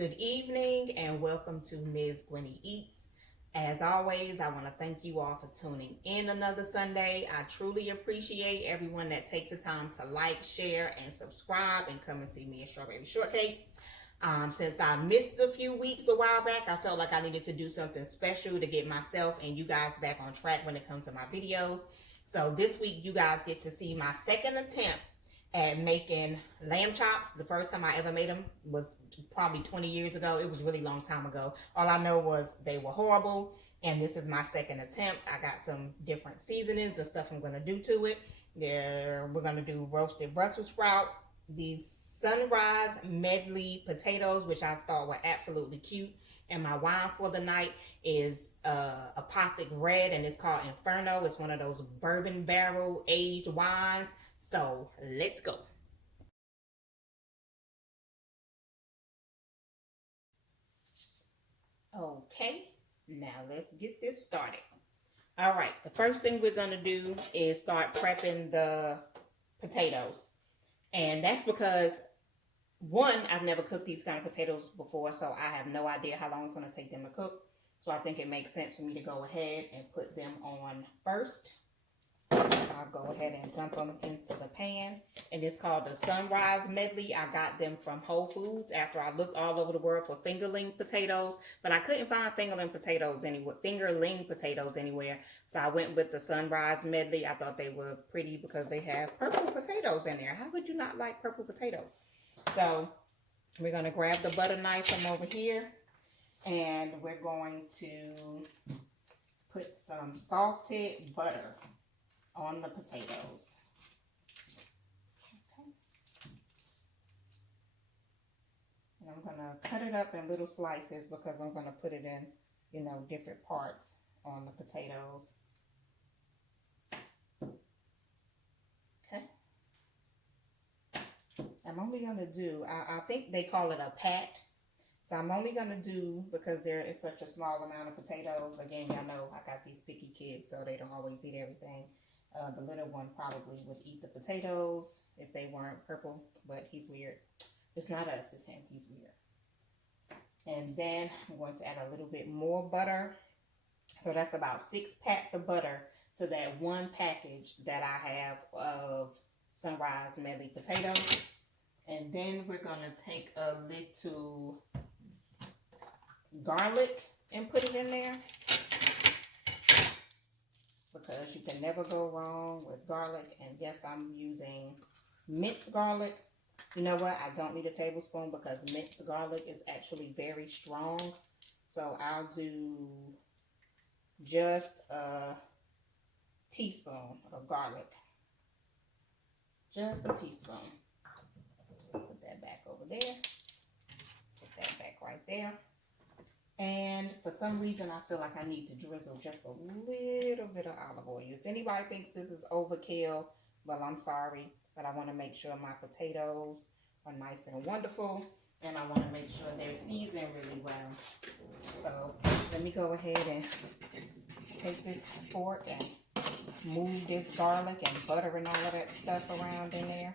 Good evening and welcome to Ms. Gwenny Eats. As always, I want to thank you all for tuning in another Sunday. I truly appreciate everyone that takes the time to like, share, and subscribe and come and see me at Strawberry Shortcake. Since I missed a few weeks a while back, I felt like I needed to do something special to get myself and you guys back on track when it comes to my videos. So this week, you guys get to see my second attempt at making lamb chops. The first time I ever made them was probably 20 years ago. It was a really long time ago. All I know was they were horrible, and this is my second attempt. I got some different seasonings and stuff I'm going to do to it. We're going to do roasted Brussels sprouts, these Sunrise Medley potatoes, which I thought were absolutely cute. And my wine for the night is Apothic Red, and it's called Inferno. It's one of those bourbon barrel aged wines. So let's go. Okay, now let's get this started. All right, the first thing we're going to do is start prepping the potatoes. And that's because, one, I've never cooked these kind of potatoes before, so I have no idea how long it's going to take them to cook. So I think it makes sense for me to go ahead and put them on first. I'll go ahead and dump them into the pan. And it's called the Sunrise Medley. I got them from Whole Foods after I looked all over the world for fingerling potatoes. But I couldn't find fingerling potatoes anywhere. So I went with the Sunrise Medley. I thought they were pretty because they have purple potatoes in there. How would you not like purple potatoes? So we're going to grab the butter knife from over here. And we're going to put some salted butter on the potatoes. Okay. And I'm going to cut it up in little slices because I'm going to put it in, different parts on the potatoes. Okay. I'm only going to do, I think they call it a pat. So I'm only going to do, because there is such a small amount of potatoes. Again, y'all know I got these picky kids, so they don't always eat everything. The little one probably would eat the potatoes if they weren't purple, but he's weird. It's not us, it's him. He's weird. And then I'm going to add a little bit more butter. So that's about 6 packs of butter to that one package that I have of Sunrise Medley potatoes. And then we're going to take a little garlic and put it in there, because you can never go wrong with garlic. And yes, I'm using minced garlic. You know what? I don't need a tablespoon because minced garlic is actually very strong. So I'll do just a teaspoon of garlic. Just a teaspoon. Put that back over there. Put that back right there. And for some reason, I feel like I need to drizzle just a little bit of olive oil. If anybody thinks this is overkill, well, I'm sorry. But I want to make sure my potatoes are nice and wonderful. And I want to make sure they're seasoned really well. So let me go ahead and take this fork and move this garlic and butter and all of that stuff around in there.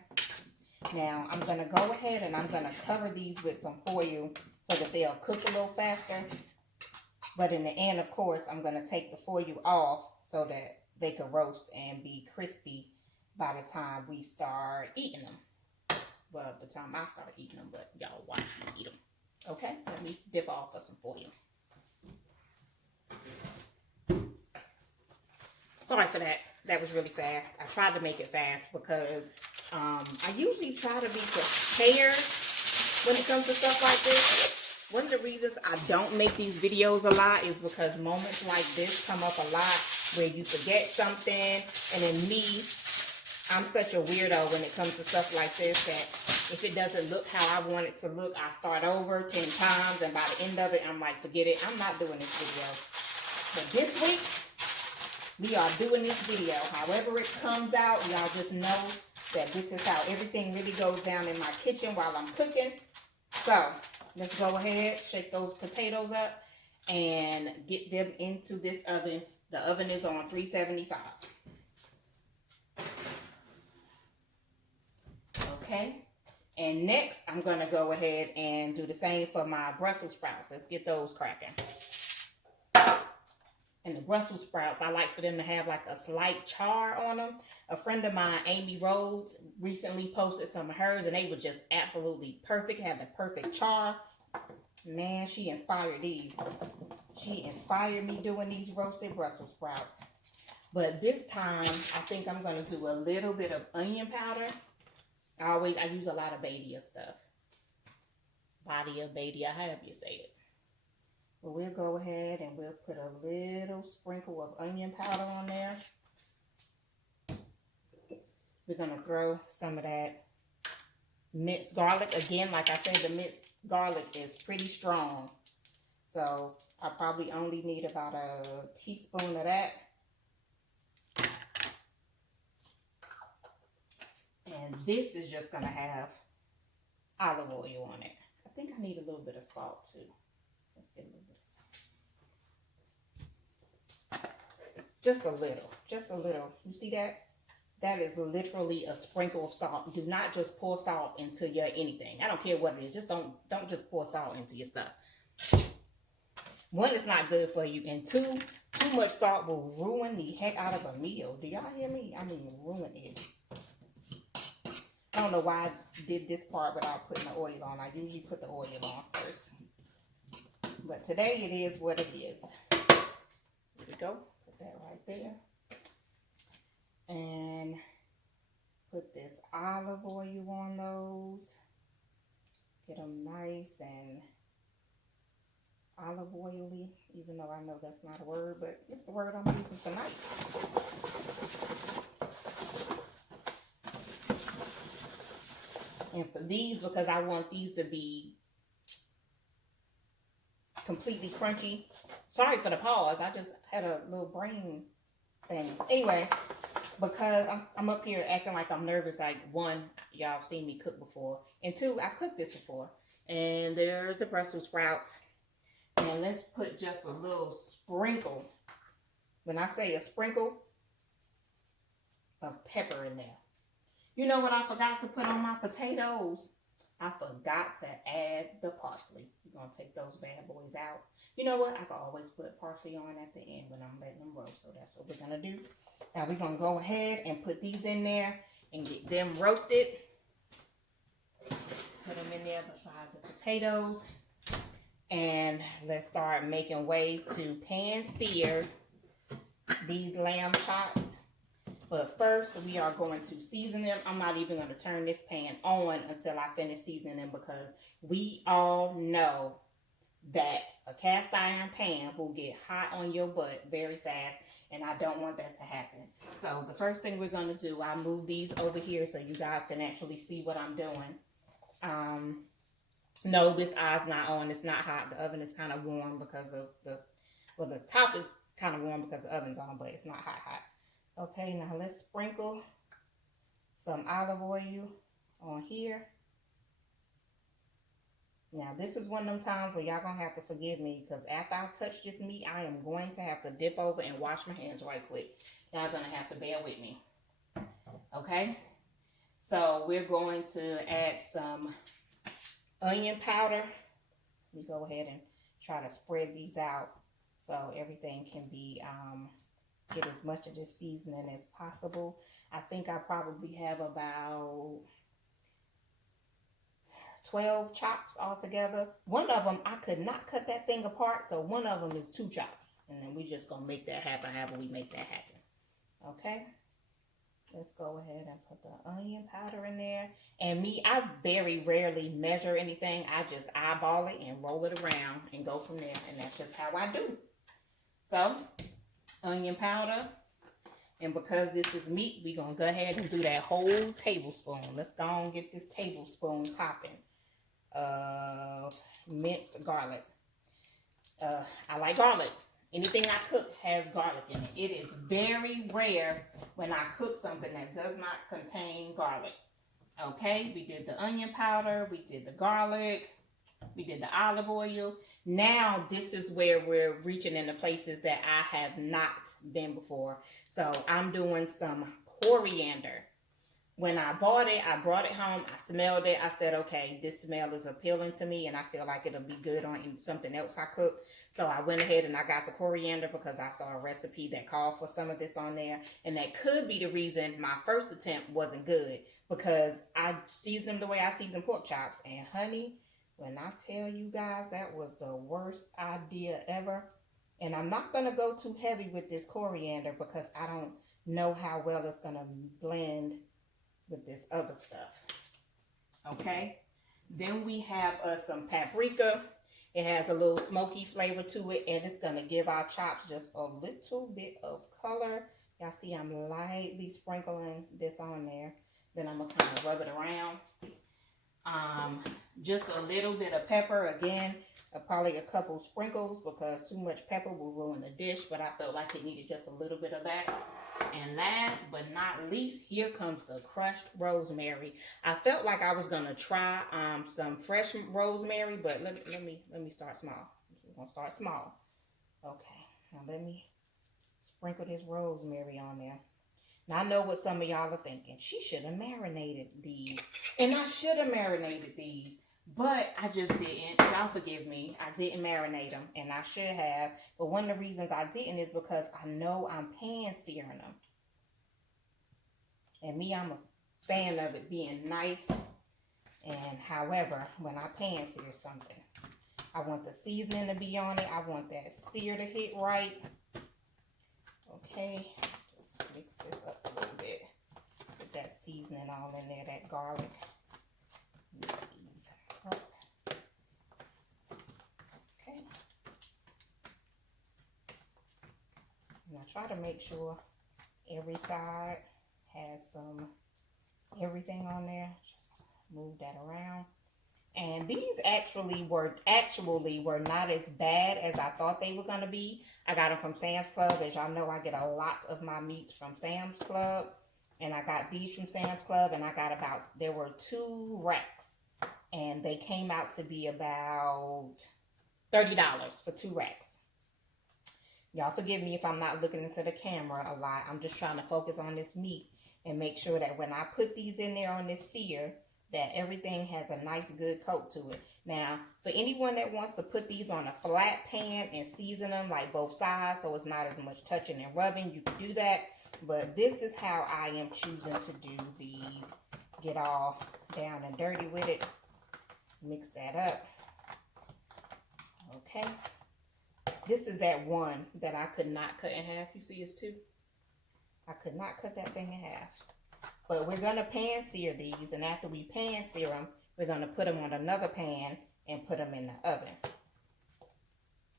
Now, I'm going to go ahead and I'm going to cover these with some foil so that they'll cook a little faster. But in the end, of course, I'm going to take the foil off so that they can roast and be crispy by the time we start eating them. Well, the time I start eating them, but y'all watch me eat them. Okay, let me dip off of some foil. Sorry for that. That was really fast. I tried to make it fast because I usually try to be prepared when it comes to stuff like this. One of the reasons I don't make these videos a lot is because moments like this come up a lot where you forget something. And then me, I'm such a weirdo when it comes to stuff like this that if it doesn't look how I want it to look, I start over 10 times. And by the end of it, I'm like, forget it. I'm not doing this video. But this week, we are doing this video. However it comes out, y'all just know that this is how everything really goes down in my kitchen while I'm cooking. So let's go ahead, shake those potatoes up and get them into this oven. The oven is on 375. Okay, And next, I'm going to go ahead and do the same for my Brussels sprouts. Let's get those cracking. And the Brussels sprouts, I like for them to have like a slight char on them. A friend of mine, Amy Rhodes, recently posted some of hers, and they were just absolutely perfect. Had the perfect char. Man, she inspired these. She inspired me doing these roasted Brussels sprouts. But this time, I think I'm going to do a little bit of onion powder. I use a lot of Badia stuff. Badia, however you say it. But we'll go ahead and we'll put a little sprinkle of onion powder on there. We're going to throw some of that minced garlic. Again, like I said, the minced garlic is pretty strong. So I probably only need about a teaspoon of that. And this is just going to have olive oil on it. I think I need a little bit of salt too. Let's get a little bit of salt. Just a little. You see that? That is literally a sprinkle of salt. Do not just pour salt into your anything. I don't care what it is. Just don't just pour salt into your stuff. One, it's not good for you. And two, too much salt will ruin the heck out of a meal. Do y'all hear me? I mean, ruin it. I don't know why I did this part without putting the oil on. I usually put the oil on first. But today it is what it is. There we go. Put that right there. And put this olive oil on those. Get them nice and olive oily, even though I know that's not a word, but it's the word I'm using tonight. And for these, because I want these to be completely crunchy. Sorry for the pause. I just had a little brain thing. Anyway, because I'm up here acting like I'm nervous. Like, one, y'all have seen me cook before. And two, I've cooked this before. And there's the Brussels sprouts. And let's put just a little sprinkle. When I say a sprinkle of pepper in there. You know what I forgot to put on my potatoes? I forgot to add the parsley. We're going to take those bad boys out. You know what? I can always put parsley on at the end when I'm letting them roast. So that's what we're going to do. Now we're going to go ahead and put these in there and get them roasted. Put them in there beside the potatoes. And let's start making way to pan-sear these lamb chops. But first, we are going to season them. I'm not even going to turn this pan on until I finish seasoning them, because we all know that a cast iron pan will get hot on your butt very fast, and I don't want that to happen. So the first thing we're going to do, I'll move these over here so you guys can actually see what I'm doing. No, this eye's not on. It's not hot. The oven is kind of warm because of the top is kind of warm because the oven's on, but it's not hot. Okay, now let's sprinkle some olive oil on here. Now, this is one of them times where y'all gonna have to forgive me, because after I touch this meat, I am going to have to dip over and wash my hands right quick. Y'all gonna have to bear with me. Okay? So, we're going to add some onion powder. We go ahead and try to spread these out so everything can be get as much of this seasoning as possible. I think I probably have about 12 chops altogether. One of them, I could not cut that thing apart, so one of them is 2 chops. And then we just gonna make that happen however we make that happen. Okay? Let's go ahead and put the onion powder in there. And me, I very rarely measure anything. I just eyeball it and roll it around and go from there. And that's just how I do. So, onion powder. And because this is meat, we're going to go ahead and do that whole tablespoon. Let's go and get this tablespoon popping. Minced garlic. I like garlic. Anything I cook has garlic in it. It is very rare when I cook something that does not contain garlic. Okay, we did the onion powder, we did the garlic, we did the olive oil. Now this is where we're reaching into places that I have not been before. So I'm doing some coriander. When I bought it home, I smelled it. I said, okay, this smell is appealing to me and I feel like it'll be good on something else I cook. So I went ahead and I got the coriander because I saw a recipe that called for some of this on there. And that could be the reason my first attempt wasn't good, because I seasoned them the way I season pork chops. And honey, when I tell you guys, that was the worst idea ever. And I'm not going to go too heavy with this coriander because I don't know how well it's going to blend with this other stuff. Okay, then we have some paprika. It has a little smoky flavor to it, and it's gonna give our chops just a little bit of color. Y'all see I'm lightly sprinkling this on there. Then I'm gonna kind of rub it around. Just a little bit of pepper. Again, probably a couple sprinkles, because too much pepper will ruin the dish, but I felt like it needed just a little bit of that. And last but not least, here comes the crushed rosemary. I felt like I was gonna try some fresh rosemary, but let me start small. We're gonna start small. Okay, now let me sprinkle this rosemary on there. Now I know what some of y'all are thinking. She should have marinated these, and I should have marinated these, but I just didn't. Y'all forgive me. I didn't marinate them, and I should have. But one of the reasons I didn't is because I know I'm pan searing them. And me, I'm a fan of it being nice. And however, when I pan sear something, I want the seasoning to be on it. I want that sear to hit right. Okay, just mix this up a little bit. Get that seasoning all in there, that garlic. Mix these up. Okay. And I try to make sure every side has some everything on there. Just move that around. And these actually were not as bad as I thought they were going to be. I got them from Sam's Club. As y'all know, I get a lot of my meats from Sam's Club. And I got these from Sam's Club. And I got there were 2 racks. And they came out to be about $30 for 2 racks. Y'all forgive me if I'm not looking into the camera a lot. I'm just trying to focus on this meat and make sure that when I put these in there on this sear, that everything has a nice good coat to it. Now, for anyone that wants to put these on a flat pan and season them like both sides so it's not as much touching and rubbing, you can do that. But this is how I am choosing to do these. Get all down and dirty with it. Mix that up. Okay. This is that one that I could not cut in half. You see it's 2? I could not cut that thing in half. But we're going to pan sear these. And after we pan sear them, we're going to put them on another pan and put them in the oven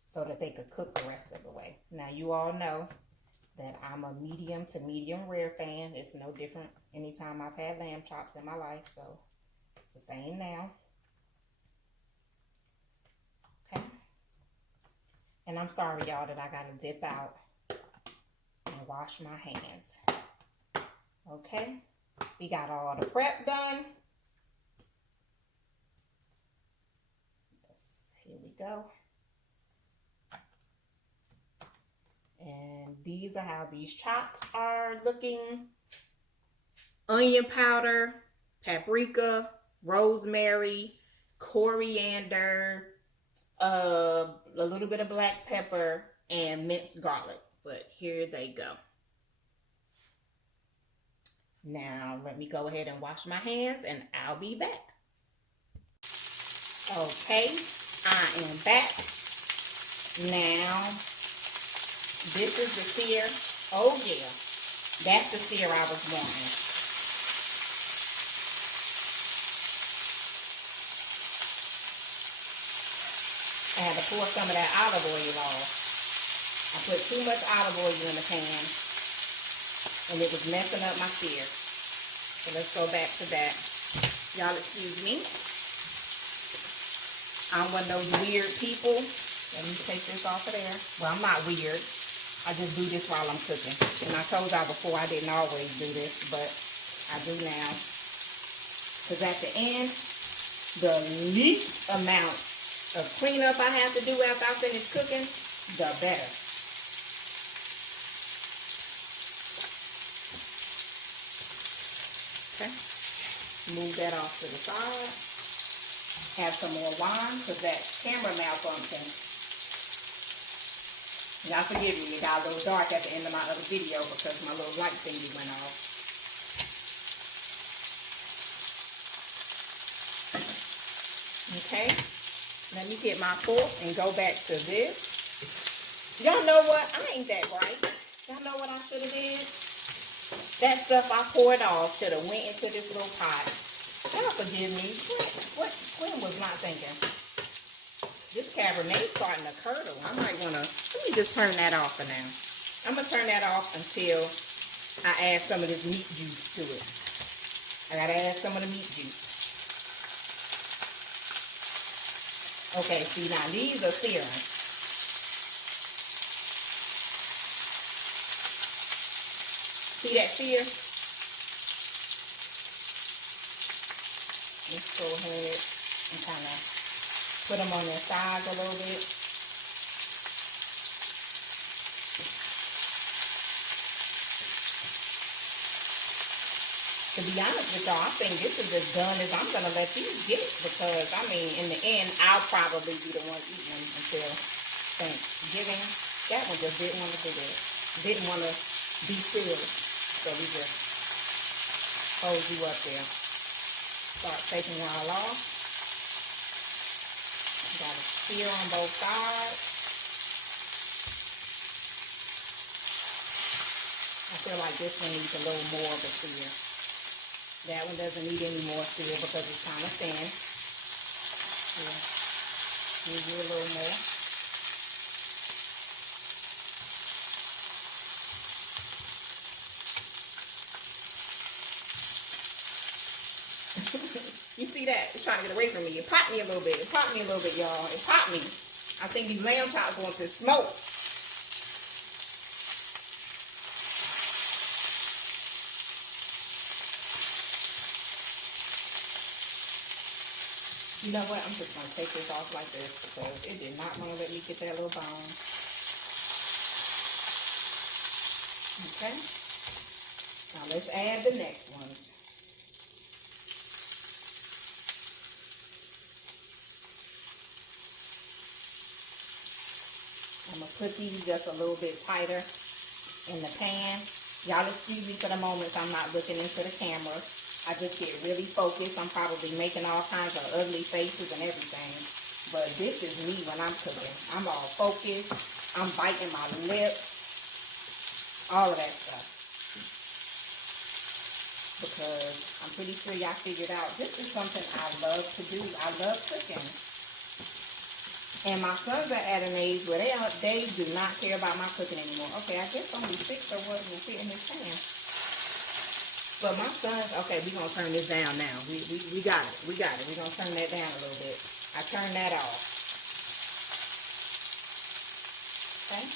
so that they could cook the rest of the way. Now, you all know that I'm a medium to medium rare fan. It's no different anytime I've had lamb chops in my life. So, it's the same now. Okay. And I'm sorry, y'all, that I got to dip out and wash my hands. Okay. We got all the prep done. Yes, here we go. And these are how these chops are looking. Onion powder, paprika, rosemary, coriander, a little bit of black pepper, and minced garlic. But here they go. Now, let me go ahead and wash my hands, and I'll be back. Okay, I am back. Now, this is the sear. Oh, yeah. That's the sear I was wanting. I had to pour some of that olive oil off. I put too much olive oil in the pan, and it was messing up my sear. So let's go back to that. Y'all excuse me. I'm one of those weird people. Let me take this off of there. Well, I'm not weird. I just do this while I'm cooking. And I told y'all before I didn't always do this, but I do now. Because at the end, the least amount of cleanup I have to do after I finish cooking, the better. Okay. Move that off to the side. Have some more wine because that camera malfunction. Y'all forgive me, it got a little dark at the end of my other video because my little light thingy went off. Okay, let me get my fork and go back to this. Y'all know what? I ain't that bright. Y'all know what I should have did? That stuff I poured off should have went into this little pot. Y'all forgive me. Quinn was not thinking. This Cabernet starting to curdle. I might want to, let me just turn that off for now. I'm going to turn that off until I add some of this meat juice to it. I got to add some of the meat juice. Okay, see now these are searing. See that sear? Let's go ahead and kind of put them on their sides a little bit. To be honest with y'all, I think this is as done as I'm going to let these get because, I mean, in the end, I'll probably be the one eating them until Thanksgiving. That one just didn't want to do that. Didn't want to be filled. So we just hold you up there. Start taking y'all off. Got it sear on both sides. I feel like this one needs a little more of a sear. That one doesn't need any more sear because it's kind of thin. Yeah. Give you a little more. You see that? It's trying to get away from me. It popped me a little bit. It popped me a little bit, y'all. It popped me. I think these lamb chops going to smoke. You know what? I'm just going to take this off like this because it did not want to let me get that little bone. Okay. Now let's add the next one. I'm going to put these just a little bit tighter in the pan. Y'all excuse me for the moments I'm not looking into the camera. I just get really focused. I'm probably making all kinds of ugly faces and everything. But this is me when I'm cooking. I'm all focused. I'm biting my lip. All of that stuff. Because I'm pretty sure y'all figured out this is something I love to do. I love cooking. And my sons are at an age where they do not care about my cooking anymore. Okay, I guess only 6 or what will fit in this pan. But my sons, okay, we're going to turn this down now. We got it. We got it. We're going to turn that down a little bit. I turned that off. Okay.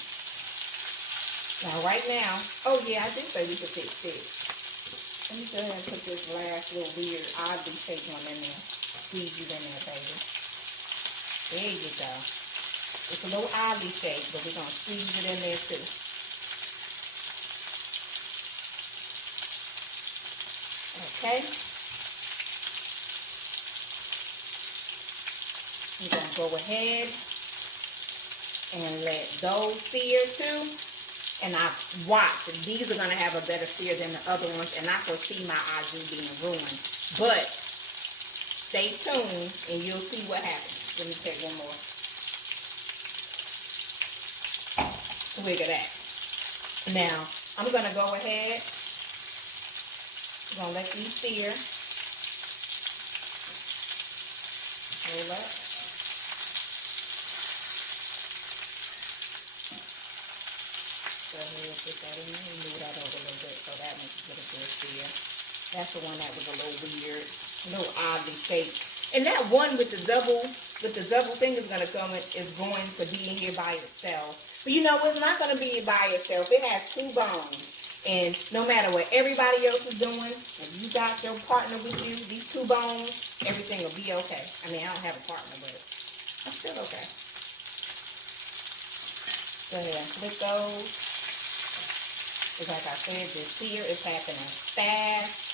Now, right now, oh yeah, I did say we could fix this. Let me go ahead and put this last little weird, oddly shaped one in there. Squeeze it in there, baby. There you go. It's a little oddly shaped, but we're going to squeeze it in there too. Okay. You're going to go ahead and let those sear too. And I watch. These are going to have a better sear than the other ones. And I foresee my au jus being ruined. But stay tuned and you'll see what happens. Let me take one more swig of that. Now, I'm going to go ahead. I'm going to let these sear. Hold up. Go ahead and put that in there and move that over a little bit so that makes it a good sear. That's the one that was a little weird, a little oddly shaped. And that one with the double thing is going to be in here by itself. But you know, it's not going to be by itself. It has 2 bones. And no matter what everybody else is doing, if you got your partner with you, these 2 bones, everything will be okay. I mean, I don't have a partner, but I'm still okay. Go ahead and flip those. Because like I said, this sear is happening fast.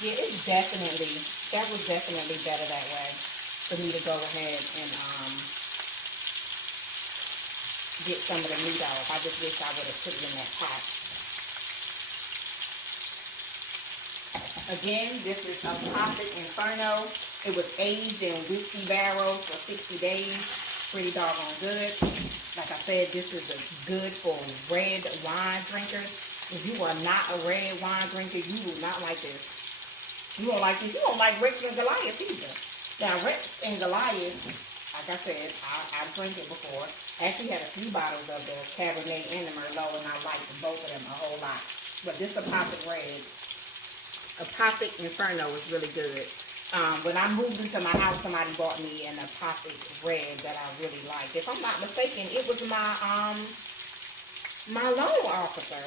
Yeah, it's definitely, that was definitely better that way for me to go ahead and get some of the meat off. I just wish I would have put it in that pot. Again, this is a Classic Inferno. It was aged in whiskey barrels for 60 days. Pretty doggone good. Like I said, this is good for red wine drinkers. If you are not a red wine drinker, you will not like this. You won't like this. You won't like Rex and Goliath either. Now, Rex and Goliath, like I said, I've drank it before. I actually had a few bottles of the Cabernet and the Merlot, and I liked both of them a whole lot. But this Apothic Red, Apothic Inferno is really good. When I moved into my house, somebody bought me an Apothic Red that I really liked. If I'm not mistaken, it was my loan officer,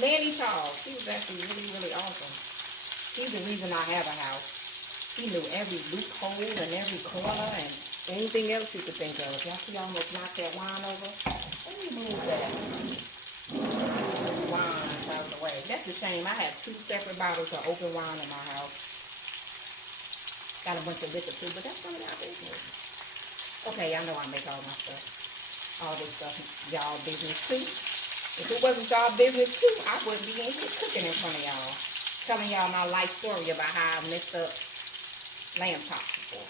Manny Charles. He was actually really, really awesome. He's the reason I have a house. He knew every loophole and every corner and anything else you could think of. Y'all see, I almost knocked that wine over. Let me move that wine out of the way. That's a shame. I have 2 separate bottles of open wine in my house. Got a bunch of liquor too, but that's none of y'all business. Okay, y'all know I make all my stuff. All this stuff, y'all business too. If it wasn't y'all business too, I wouldn't be in here cooking in front of y'all. Telling y'all my life story about how I messed up lamb chops before.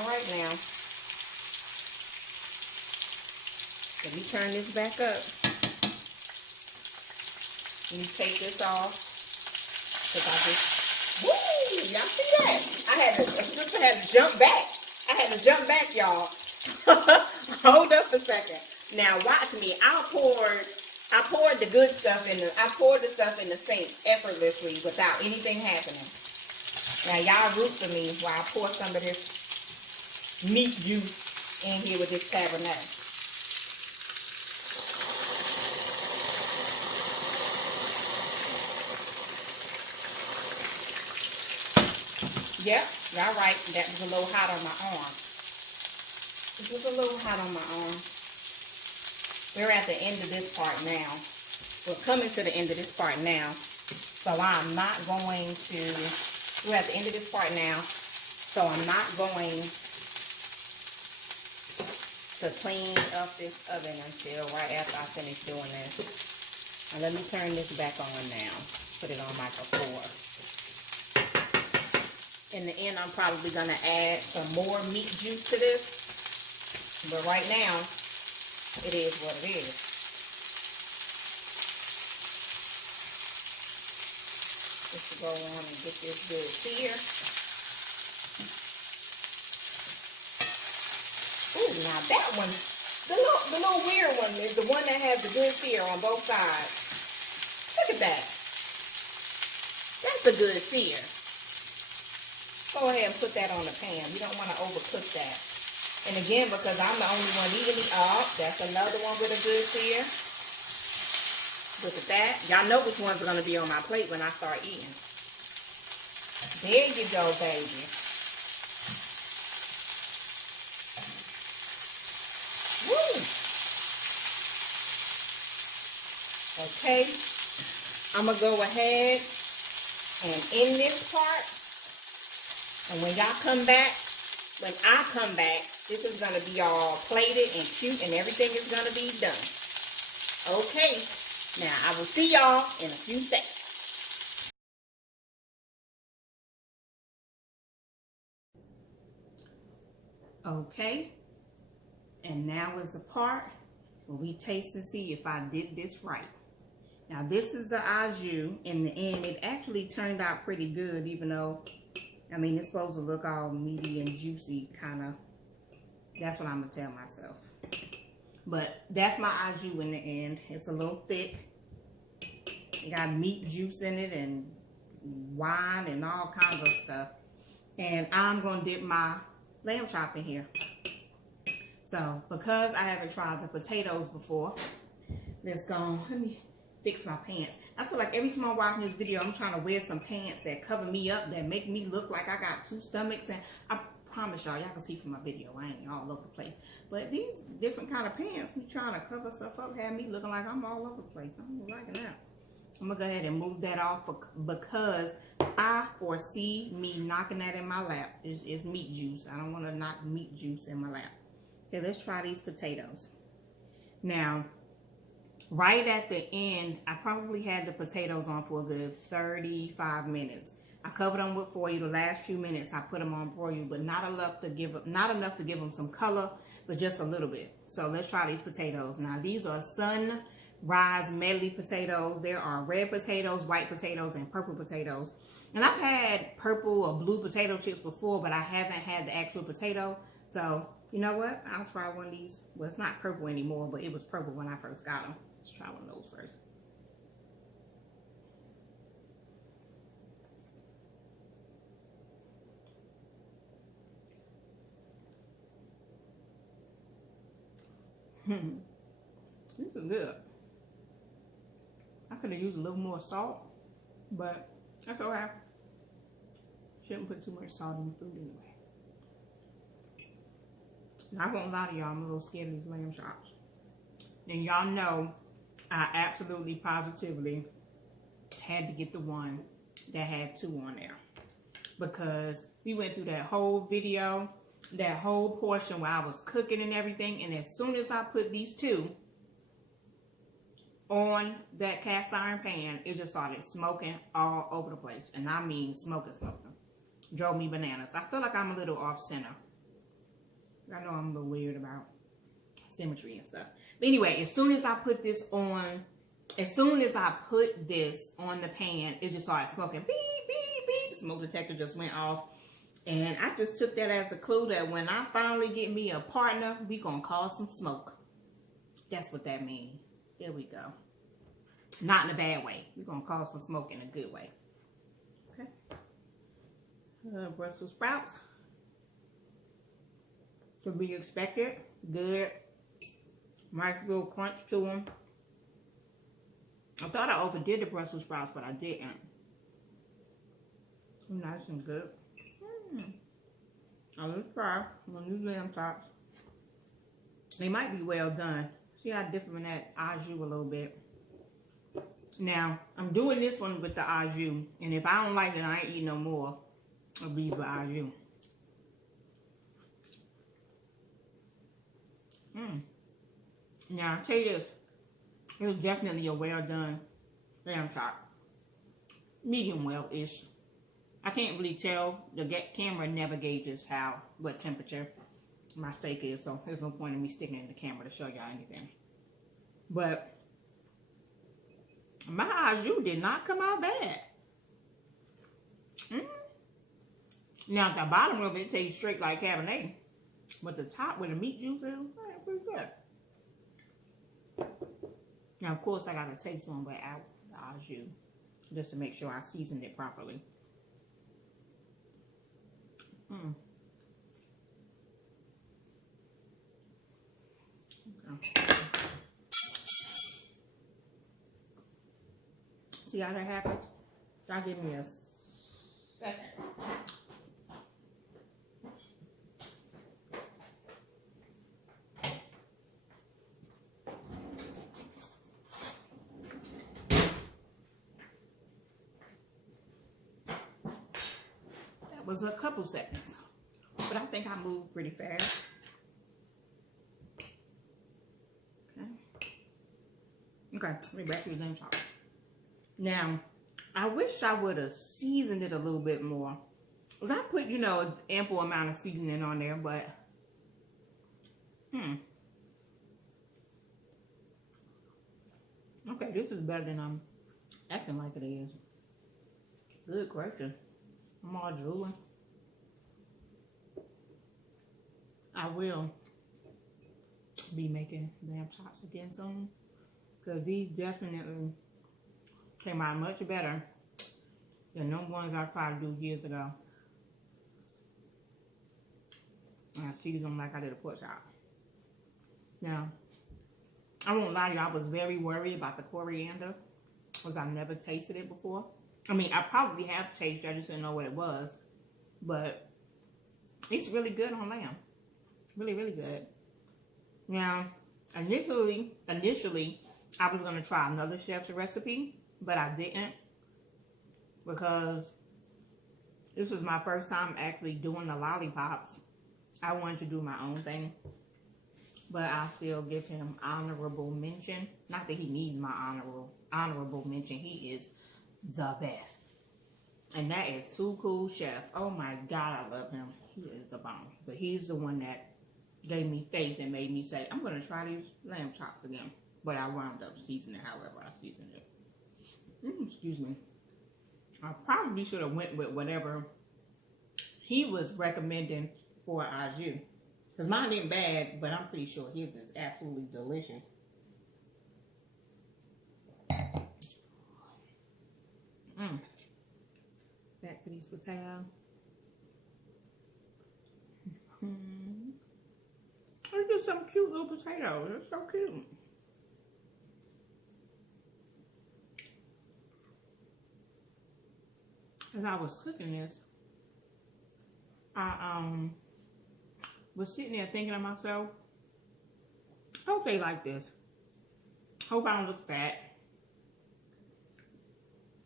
Alright now. Let me turn this back up. Let me take this off. Cause I just, woo! Y'all see that? A sister had to jump back. I had to jump back, y'all. Hold up a second. Now watch me. I poured the good stuff I poured the stuff in the sink effortlessly without anything happening. Now y'all root for me while I pour some of this meat juice in here with this Cabernet. Yep, y'all right. That was a little hot on my arm. It was a little hot on my arm. We're at the end of this part now. We're coming to the end of this part now. So I'm not going to, we're at the end of this part now. So I'm not going to clean up this oven until right after I finish doing this. And let me turn this back on now. Put it on micro 4. In the end, I'm probably going to add some more meat juice to this. But right now, it is what it is. Just to go on and get this good sear. Ooh, now that one, the little weird one is the one that has the good sear on both sides. Look at that. That's a good sear. Go ahead and put that on the pan. We don't want to overcook that. And again, because I'm the only one eating it, that's another one with a good sear. Look at that. Y'all know which one's going to be on my plate when I start eating. There you go, baby. Woo! Okay. I'm going to go ahead and end this part. And when y'all come back, when I come back, this is going to be all plated and cute and everything is going to be done. Okay. Now, I will see y'all in a few seconds. Okay. And now is the part where we taste and see if I did this right. Now, this is the au jus. In the end, it actually turned out pretty good, even though, I mean, it's supposed to look all meaty and juicy, kind of. That's what I'm going to tell myself. But that's my au jus in the end. It's a little thick. It got meat juice in it and wine and all kinds of stuff. And I'm going to dip my lamb chop in here. So, because I haven't tried the potatoes before, let me fix my pants. I feel like every time I'm watching this video, I'm trying to wear some pants that cover me up, that make me look like I got 2 stomachs. And I promise y'all can see from my video, I ain't all over the place. But these different kind of pants, me trying to cover stuff up, had me looking like I'm all over the place. I'm liking that. I'm gonna go ahead and move that off because I foresee me knocking that in my lap. It's meat juice. I don't want to knock meat juice in my lap. Okay, let's try these potatoes. Now, right at the end, I probably had the potatoes on for a good 35 minutes. I covered them with foil. The last few minutes I put them on broil, but not enough to give them some color, but just a little bit. So let's try these potatoes. Now these are Sunrise Medley potatoes. There are red potatoes, white potatoes, and purple potatoes. And I've had purple or blue potato chips before, but I haven't had the actual potato. So you know what? I'll try one of these. Well, it's not purple anymore, but it was purple when I first got them. Let's try one of those first. This is good. I could have used a little more salt, but that's okay. Shouldn't put too much salt in the food anyway. I won't lie to y'all, I'm a little scared of these lamb chops. And y'all know I absolutely positively had to get the one that had 2 on there, because we went through that whole video, that whole portion where I was cooking and everything, and as soon as I put these 2 on that cast iron pan, it just started smoking all over the place. And I mean smoking. Drove me bananas. I feel like I'm a little off center. I know I'm a little weird about symmetry and stuff. But anyway, as soon as I put this on the pan, it just started smoking. Beep, beep, beep. Smoke detector just went off. And I just took that as a clue that when I finally get me a partner, we gonna cause some smoke. That's what that means. There we go. Not in a bad way. We're gonna cause some smoke in a good way. Okay. Brussels sprouts. To be expected. Good. Nice little crunch to them. I thought I overdid the Brussels sprouts, but I didn't. Nice and good. Now let's try one of these lamb chops. They might be well done. See how different that au jus a little bit. Now, I'm doing this one with the au jus, and if I don't like it, I ain't eating no more of these with au jus. Now, I'll tell you this. It was definitely a well done lamb chop. Medium well-ish. I can't really tell. The camera never gauges what temperature my steak is, so there's no point in me sticking it in the camera to show y'all anything. But my au jus did not come out bad. Now the bottom of it tastes straight like Cabernet, but the top where the meat juice is, pretty good. Now of course I gotta taste one without the au jus, just to make sure I seasoned it properly. Okay. See how that happens? Y'all give me a second. That was a couple seconds, but I think I moved pretty fast. Okay, let me back to the lamb chop. Now, I wish I would have seasoned it a little bit more. Because I put, you know, an ample amount of seasoning on there, but okay, this is better than I'm acting like it is. Good gracious. I'm all drooling. I will be making lamb chops again soon, because these definitely came out much better than the ones I tried to do years ago. And I seasoned them like I did a pork chop. Now, I won't lie to you, I was very worried about the coriander, because I've never tasted it before. I mean, I probably have tasted it, I just didn't know what it was. But It's really good on lamb. Really, really good. Now, initially, I was going to try another chef's recipe, but I didn't because this is my first time actually doing the lollipops. I wanted to do my own thing, but I still give him honorable mention. Not that he needs my honorable mention. He is the best. And that is Too Cool Chef. Oh my God, I love him. He is the bomb. But he's the one that gave me faith and made me say, I'm going to try these lamb chops again. But I wound up seasoning however I seasoned it. Excuse me. I probably should have went with whatever he was recommending for au jus. Because mine ain't bad, but I'm pretty sure his is absolutely delicious. Back to these potatoes. Look at some cute little potatoes. They're so cute. As I was cooking this, I was sitting there thinking to myself, I hope they like this. Hope I don't look fat.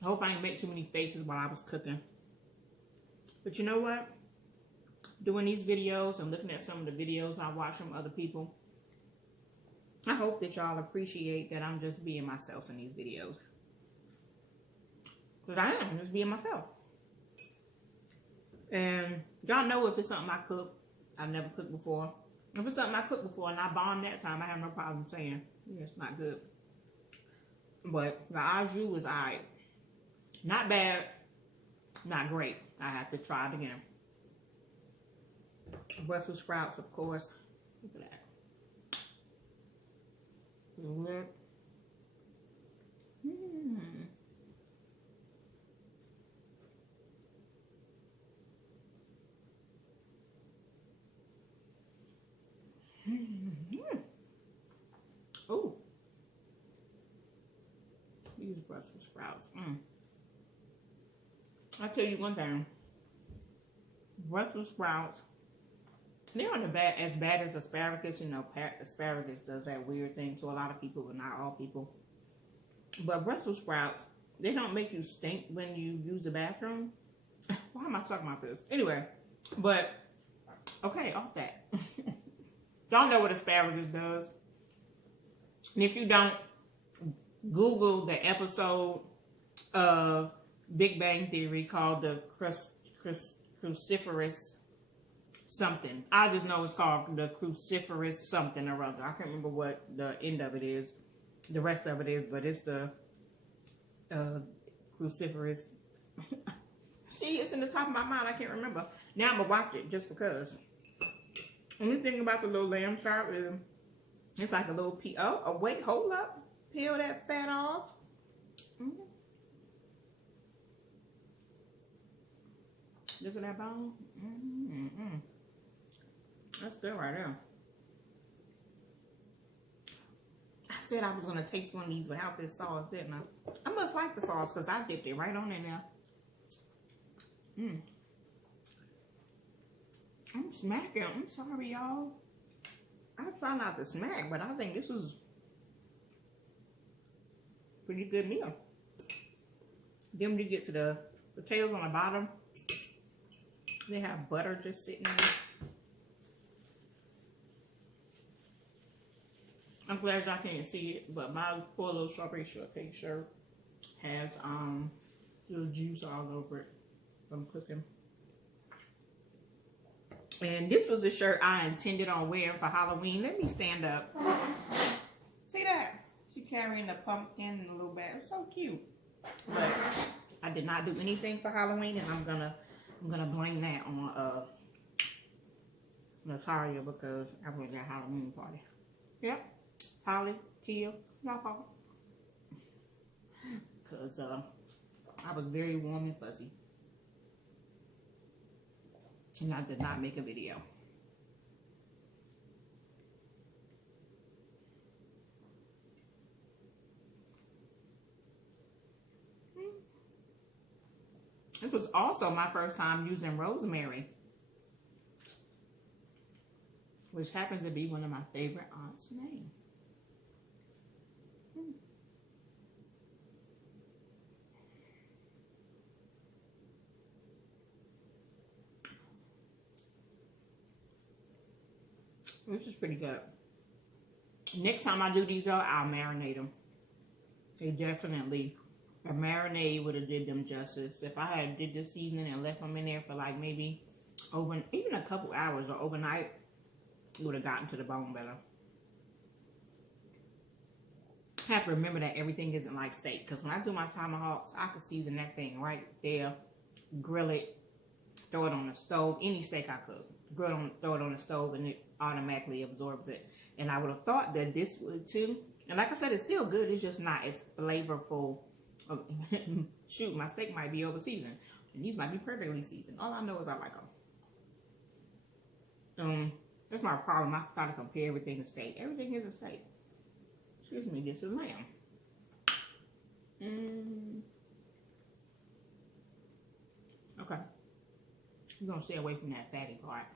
I hope I didn't make too many faces while I was cooking. But you know what? Doing these videos and looking at some of the videos I watch from other people, I hope that y'all appreciate that I'm just being myself in these videos. Because I am just being myself. And y'all know if it's something I cook, I've never cooked before. If it's something I cooked before and I bombed that time, I have no problem saying, yeah, it's not good. But the au jus was alright. Not bad, not great. I have to try it again. Brussels sprouts, of course. Look at that. Look. Oh, these Brussels sprouts. I'll tell you one thing. Brussels sprouts, they aren't as bad as asparagus. You know, asparagus does that weird thing to a lot of people, but not all people. But Brussels sprouts, they don't make you stink when you use the bathroom. Why am I talking about this? Anyway, but, okay, off that. Y'all know what asparagus does. And if you don't, Google the episode of Big Bang Theory called the cruciferous something. I just know it's called the cruciferous something or other. I can't remember what the end of it is. The rest of it is, but it's the cruciferous. See, it's in the top of my mind. I can't remember. Now I'm going to watch it just because. Only thing about the little lamb chop is it's like a little peel. Oh, wait, hold up. Peel that fat off. Look at that bone. That's good right there. I said I was going to taste one of these without this sauce, didn't I? I must like the sauce because I dipped it right on in there. I'm smacking. I'm sorry, y'all. I try not to smack, but I think this is a pretty good meal. Then when you get to the potatoes on the bottom, they have butter just sitting there. I'm glad y'all can't see it, but my poor little strawberry shortcake shirt has little juice all over it from cooking. And this was a shirt I intended on wearing for Halloween. Let me stand up. See that? She carrying the pumpkin in a little bag. It's so cute. But I did not do anything for Halloween, and I'm gonna blame that on Natalia because I was at a Halloween party. Yep. Tali, Tia, y'all fault. Because I was very warm and fuzzy. And I did not make a video. This was also my first time using rosemary. which happens to be one of my favorite aunts' name. This is pretty good. Next time I do these, though, I'll marinate them. They definitely, a marinade would have did them justice. If I had did this seasoning and left them in there for like maybe even a couple hours or overnight, it would have gotten to the bone better. I have to remember that everything isn't like steak, because when I do my tomahawks, I can season that thing right there, grill it, throw it on the stove. Any steak I cook, throw it on the stove, and it automatically absorbs it. And I would have thought that this would too. And like I said, it's still good. It's just not as flavorful. Shoot, my steak might be over seasoned, and these might be perfectly seasoned. All I know is I like them. That's my problem. I try to compare everything to steak. Everything is a steak. Excuse me, this is lamb. Okay. I'm gonna stay away from that fatty part.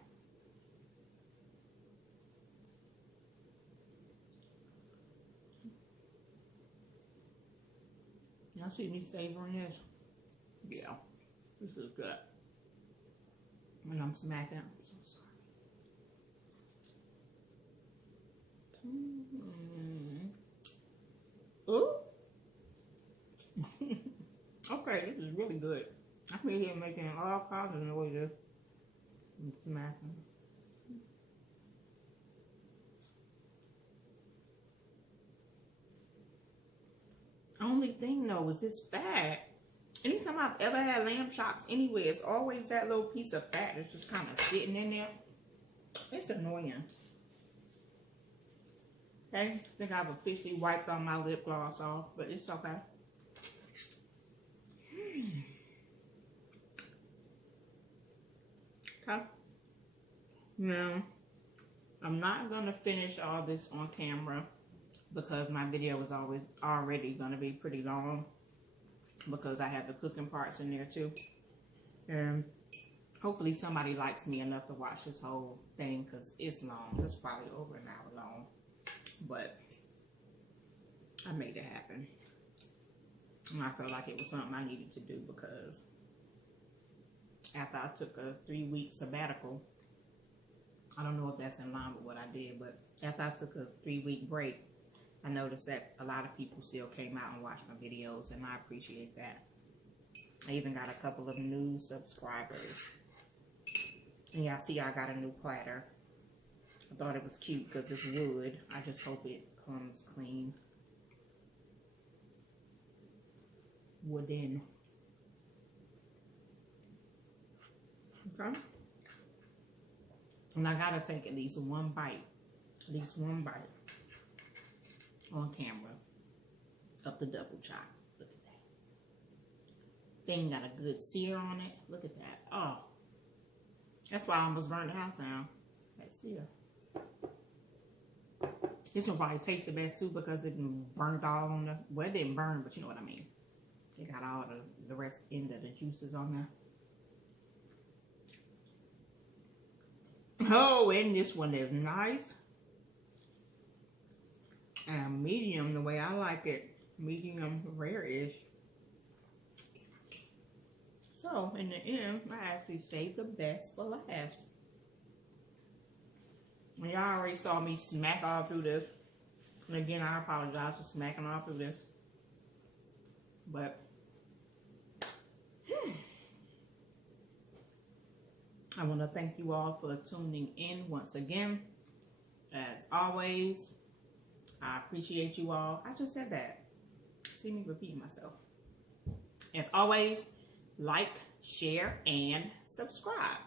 Y'all see me savoring this? Yeah, this is good. When I'm smacking, I'm so sorry. Ooh. Okay, this is really good. I can hear making all kinds of noises and smacking. Only thing though is this fat. Anytime I've ever had lamb chops anywhere, it's always that little piece of fat that's just kind of sitting in there. It's annoying. Okay, I think I've officially wiped all my lip gloss off, but it's okay. Okay. Now, I'm not gonna finish all this on camera because my video was already gonna be pretty long, because I have the cooking parts in there too. And hopefully somebody likes me enough to watch this whole thing, because it's long. It's probably over an hour long. But I made it happen. And I felt like it was something I needed to do, because after I took a 3-week sabbatical, I don't know if that's in line with what I did, but after I took a 3-week break, I noticed that a lot of people still came out and watched my videos, and I appreciate that. I even got a couple of new subscribers. And y'all see I got a new platter. I thought it was cute because it's wood. I just hope it comes clean. Wooden. Okay. And I gotta take at least one bite. At least one bite. On camera. Of the double chop. Look at that. Thing got a good sear on it. Look at that. Oh. That's why I almost burned the house down. That sear. This one probably tastes the best too, because it burnt all on the, well, it didn't burn, but you know what I mean. It got all the rest end of the juices on there. Oh, and this one is nice. And medium, the way I like it. Medium rare-ish. So, in the end, I actually saved the best for last. Y'all already saw me smack all through this. And again, I apologize for smacking all through this. But I want to thank you all for tuning in once again. As always, I appreciate you all. I just said that. See me repeating myself. As always, like, share, and subscribe.